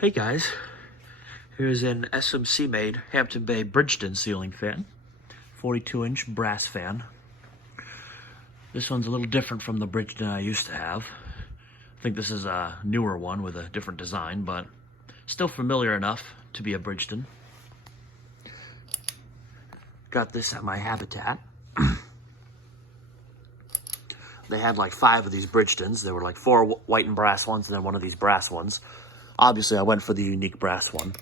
Hey guys, here's an SMC made Hampton Bay Bridgeton ceiling fan, 42-inch brass fan. This one's a little different from the Bridgeton I used to have. I think this is a newer one with a different design, but still familiar enough to be a Bridgeton. Got this at my Habitat. They had like 5 of these Bridgetons. There were like 4 white and brass ones and then one of these brass ones. Obviously, I went for the unique brass one.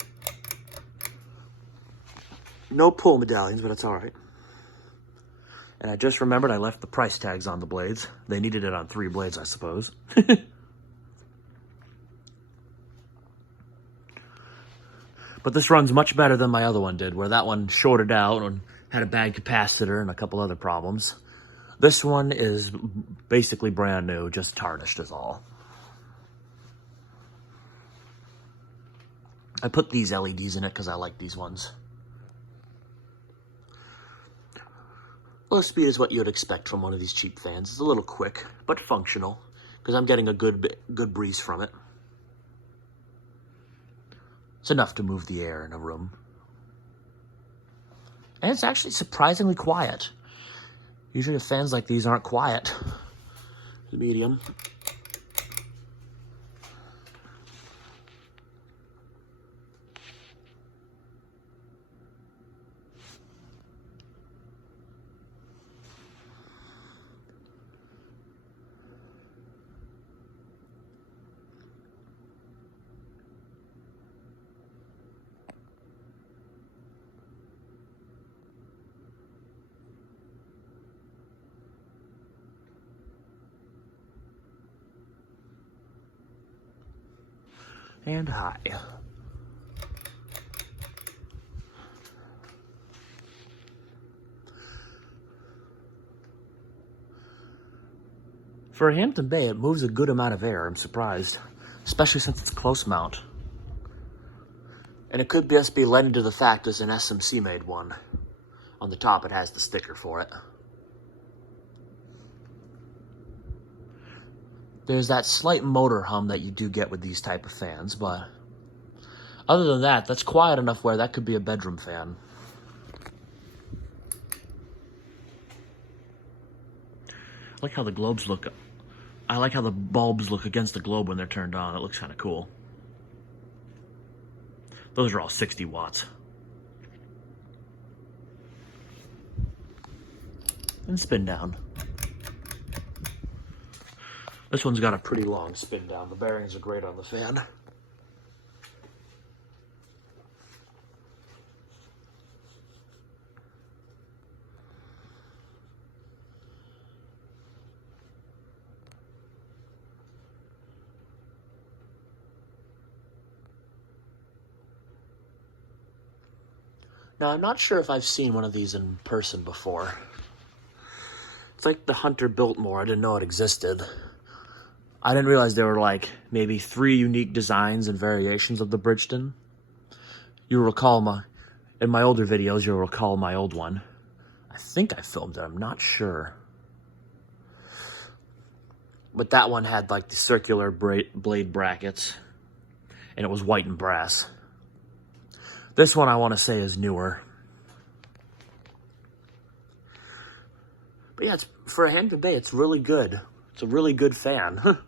No pull medallions, but it's all right. And I just remembered I left the price tags on the blades. They needed it on 3 blades, I suppose. But this runs much better than my other one did, where that one shorted out and had a bad capacitor and a couple other problems. This one is basically brand new, just tarnished is all. I put these LEDs in it because I like these ones. Low speed is what you would expect from one of these cheap fans. It's a little quick, but functional, because I'm getting a good breeze from it. It's enough to move the air in a room. And it's actually surprisingly quiet. Usually fans like these aren't quiet. The medium. And high. For a Hampton Bay, it moves a good amount of air, I'm surprised. Especially since it's close mount. And it could just be lending to the fact it's an SMC made one. On the top it has the sticker for it. There's that slight motor hum that you do get with these type of fans, but other than that, that's quiet enough where that could be a bedroom fan. I like how the globes look. I like how the bulbs look against the globe when they're turned on. It looks kind of cool. Those are all 60 watts. And spin down. This one's got a pretty long spin down. The bearings are great on the fan. Now, I'm not sure if I've seen one of these in person before. It's like the Hunter Biltmore. I didn't know it existed. I didn't realize there were like maybe 3 unique designs and variations of the Bridgeton. You'll recall in my older videos, you'll recall my old one. I think I filmed it, I'm not sure. But that one had like the circular blade brackets, and it was white and brass. This one I want to say is newer. But yeah, for a Hampton Bay, it's really good. It's a really good fan.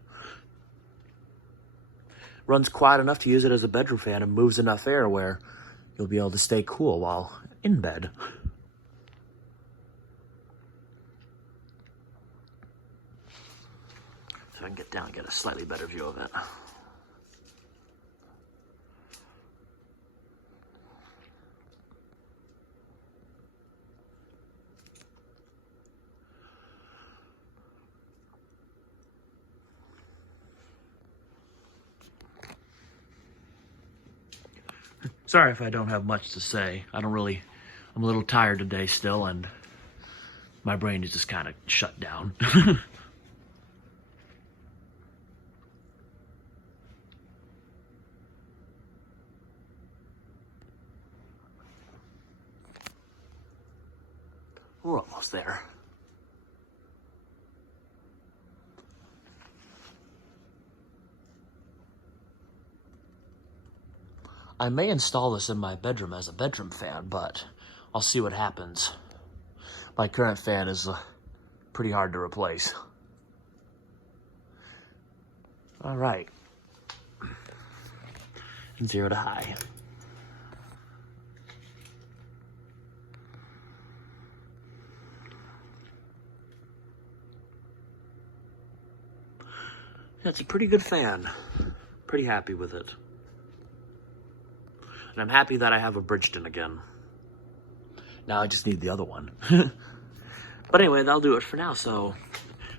Runs quiet enough to use it as a bedroom fan and moves enough air where you'll be able to stay cool while in bed. So I can get down and get a slightly better view of it. Sorry if I don't have much to say. I'm a little tired today still, and my brain is just kind of shut down. We're almost there. I may install this in my bedroom as a bedroom fan, but I'll see what happens. My current fan is pretty hard to replace. All right. And 0 to high. That's a pretty good fan. Pretty happy with it. And I'm happy that I have a Bridgeton again. Now I just need the other one. But anyway, that'll do it for now. So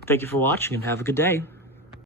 thank you for watching and have a good day.